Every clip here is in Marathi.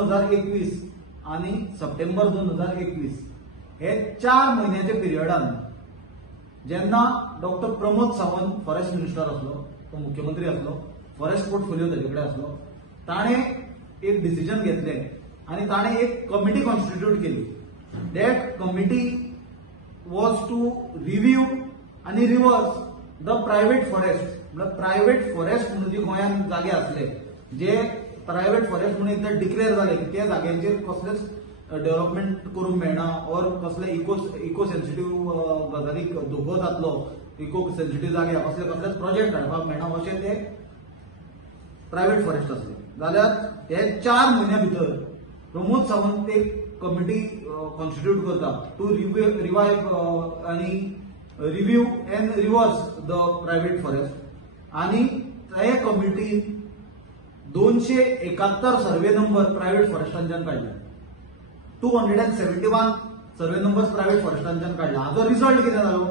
2021 आणि सप्टेंबर 2021 हे 4 महिन्याच्या पिरियडान जेन्ना doctor Pramod Sawant forest minister असलो, तो मुख्यमंत्री असलो, फॉरेस्ट पोर्टफोलिओ ताचे कडेन असलो, ताणे एक डिसिजन घेतले आणि ताणे एक कमिटी कॉन्स्टिट्यूट केली. That committee was to review आणि रिव्हर्स द प्रायव्हेट फॉरेस्ट. म्हणजे प्रायव्हेट फॉरेस्ट म्हणून जे गोंयांत जागे असले, जे प्रायव्हेट फॉरेस्ट म्हणून एकदा डिक्लेअर झाले की त्या जाग्यांचेर कसलेच डेव्हलपमेंट करूंक मेळना और कसले इको सेन्सिटिव्ह गजालीक धोको जातलो, इको सेन्सिटिव्ह जागे कसलेच प्रोजेक्ट हाडपाक मेळना अशें ते प्रायव्हेट फॉरेस्ट असले. जाल्यार हे 4 महिन्या भितर प्रमोद सावंत एक कमिटी कॉन्स्टिट्यूट करता टू रिवायव आणि review and reverse the private forest. आणि त्या कमिटीन 271 सर्वे नंबर प्रायव्हेट फॉरेस्टांच्यान काढले. 271 सर्वे नंबर्स प्रायव्हेट फॉरेस्टांच्यान काढले. हाचो रिझल्ट कितें जालो?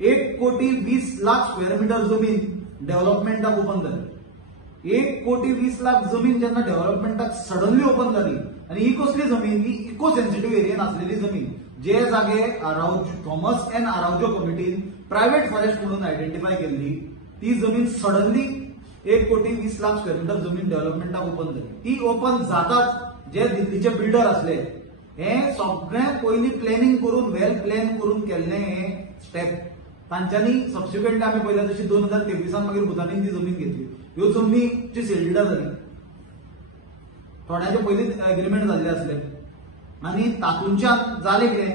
1,20,00,000 स्क्वेअर मिटर जमीन डेव्हलपमेंटाक ओपन जाली. 1,20,00,000 जमीन जेन्ना डेव्हलपमेंटाक सडनली ओपन जाली आणि ही कसली जमीन? ही इको सेन्सिटिव्ह एरियेन आसलेली जमीन. जे जागे Thomas N Araujo कमिटीन private forest म्हणून आयडेंटिफाय केल्ली, ती जमीन सडनली 1,20,00,000 स्क्वेअर मिटर जमीन डेव्हलपमेंटाक ओपन जाली. ती ओपन जाताच जे दिल्लीचे बिल्डर असले, हे सगळें पयलीं प्लॅनिंग करून वेल प्लॅन करून केल्ले हे स्टेप तांच्यांनी सबसिक्वेंटली आमी पळयलें तशी 2023 मागीर भुतानीन ती जमीन घेतली. ह्यो जमनीची सेलडिडां जाली. थोड्यांचे पयलींच एग्रीमेंट जाल्ले आसले आणि तातूंच्यान जालें कितें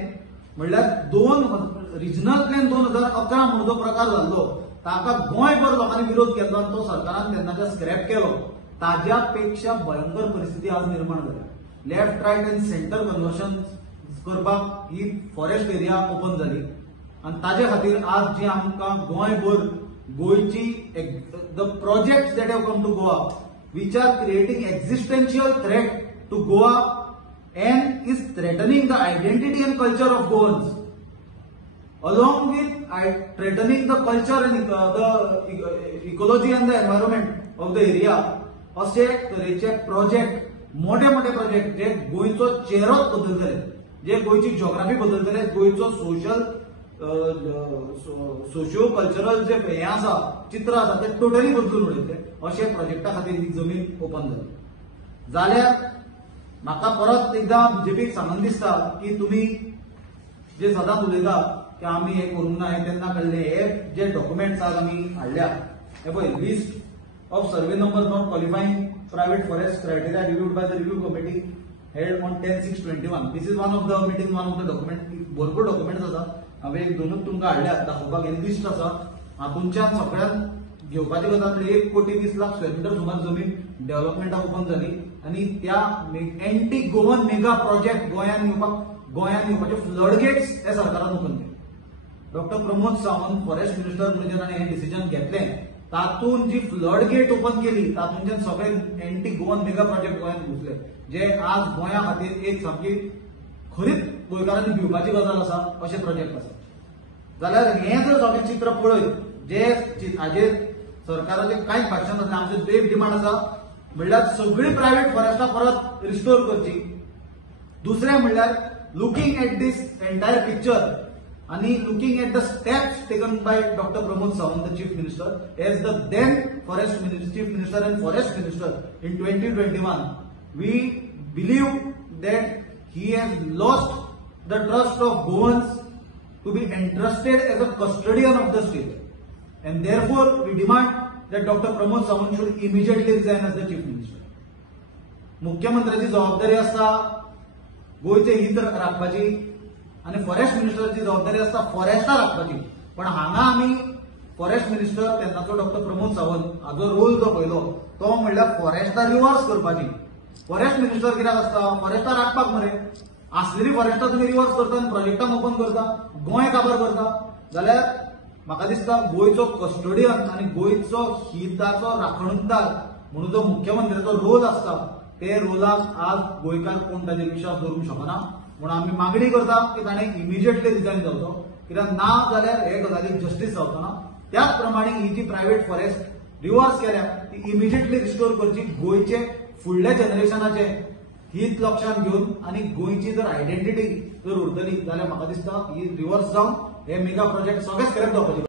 म्हणल्यार रिजनल प्लॅन 2011 म्हणून जो प्रकार जाल्लो ताका गोंयभर लोकांनी विरोध केल्लो आणि तो सरकारान तेन्नाच्या स्क्रॅप केलो. ताज्या पेक्षा भयंकर परिस्थिती आज निर्माण जाल्या. Left right and centre conversion करपाक ही फॉरेस्ट एरिया ओपन जाली आणि ताजे खातीर आज जी आमकां गोंयभर गोंयची the projects that have come to Goa which are creating existential threat to Goa and is threatening the identity and culture of Goans, along with threatening the culture and the ecology and the environment of the area. असे तरेचे प्रोजेक्ट मोठे मोठे प्रोजेक्ट जे गोंयचो चेहरोच बदलतले, जे गोंयची जिओग्राफी बदलतले, गोंयचो सोशियो कल्चरल जे हे आसा चित्र आसा ते टोटली बदलून उडयतले. अशे प्रोजेक्टा खातीर ही जमीन ओपन जाली. जाल्यार म्हाका परत एकदा बीजेपीक सांगून दिसता की तुमी जे सदांच उलयता की आमी हे करूंक ना, हे तेन्ना कळ्ळें, हे जे डॉक्युमेंट्स आज आमी हाडल्या, हे पळय list of survey number not qualifying private forest criteria reviewed by the review committee held on 10/6/21. This is one of the meeting, one of the document. भरपूर डॉक्युमेंट्स आसा, हांवें एक दोनूच तुमकां हाडल्यात दाखोवपाक. एक लिस्ट आसा, हातूंच्यान सगळ्यान घेवपाची गजाल 1,20,00,000 स्क्वेअर मिटर सुमार जमीन डेव्हलपमेंटाक ओपन जाली आणि त्या एंटी गोवन मेगा प्रोजेक्ट गोंयान येवपाचे फ्लड गेट्स हे सरकारान ओपन केले. Doctor Pramod Sawant forest minister म्हणून जेन्ना हे डिसिजन घेतलें, तातूंत जी फ्लड गेट ओपन केली तातूंतल्यान सगळे एंटी गोवन मेगा प्रोजेक्ट गोंयांत घुसले, जे आज गोंया खातीर एक सामकी खरीच गोंयकारांनी भिवपाची गजाल आसा अशे प्रोजेक्ट आसा. जाल्यार हें जर सगळें चित्र पळयत, जे हाजेर सरकाराचे कांयच भाशण नासलें, आमचो एक डिमांड आसा म्हणल्यार सगळी प्रायव्हेट फॉरेस्टां परत रिस्टोर करची. दुसरें म्हणल्यार looking at this entire picture आणि looking at the steps taken by doctor Pramod Sawant, the chief minister, as the then forest chief minister and forest minister in 2021, we believe that he has lost the trust of Goans to be entrusted as a custodian of the state, and therefore we demand that Dr. Pramod Sawant should immediately resign as the chief minister. मुख्यमंत्र्याची जबाबदारी असता गोयचे हित राखपाची आणि फॉरेस्ट मिनिस्टरची जबाबदारी असता फॉरेस्टां राखपाची. पण हांगा आमी फॉरेस्ट मिनिस्टर तेन्नाचो डॉक्टर प्रमोद सावंत हाजो रोल जो पळयलो तो म्हणल्यार फॉरेस्टां रिवर्स करपाची. फॉरेस्ट मिनिस्टर कित्याक आसता? फॉरेस्टां राखपाक मरे. आसलेली फॉरेस्टां तुमी रिवर्स करता आनी प्रोजेक्टां ओपन करता, गोंय काबार करता. जाल्यार म्हाका दिसता गोंयचो कस्टोडियन आणि गोंयचो हिताचो राखणदार म्हणून जो मुख्यमंत्र्याचो रोल आसता, ते रोलाक आज गोंयकार कोण ताचेर विश्वास दवरूंक शकना. म्हणून आमी मागणी करता की ताणें इमिजिएटली रिजायन जावचो, कित्याक ना जाल्यार हे गजालीक जस्टीस जावचो ना. त्याच प्रमाणे ही जी प्रायव्हेट फॉरेस्ट रिवर्स केल्या ती इमिजिएटली रिस्टोर करची. गोंयचे फुडल्या जनरेशनाचे हीच लक्षात घेऊन आणि गोयची जर आयडेंटिटी जर उरतली जाल्यार म्हाका दिसता ही रिव्हर्स जावन हे मेगा प्रोजेक्ट सगळेच करत जावपाची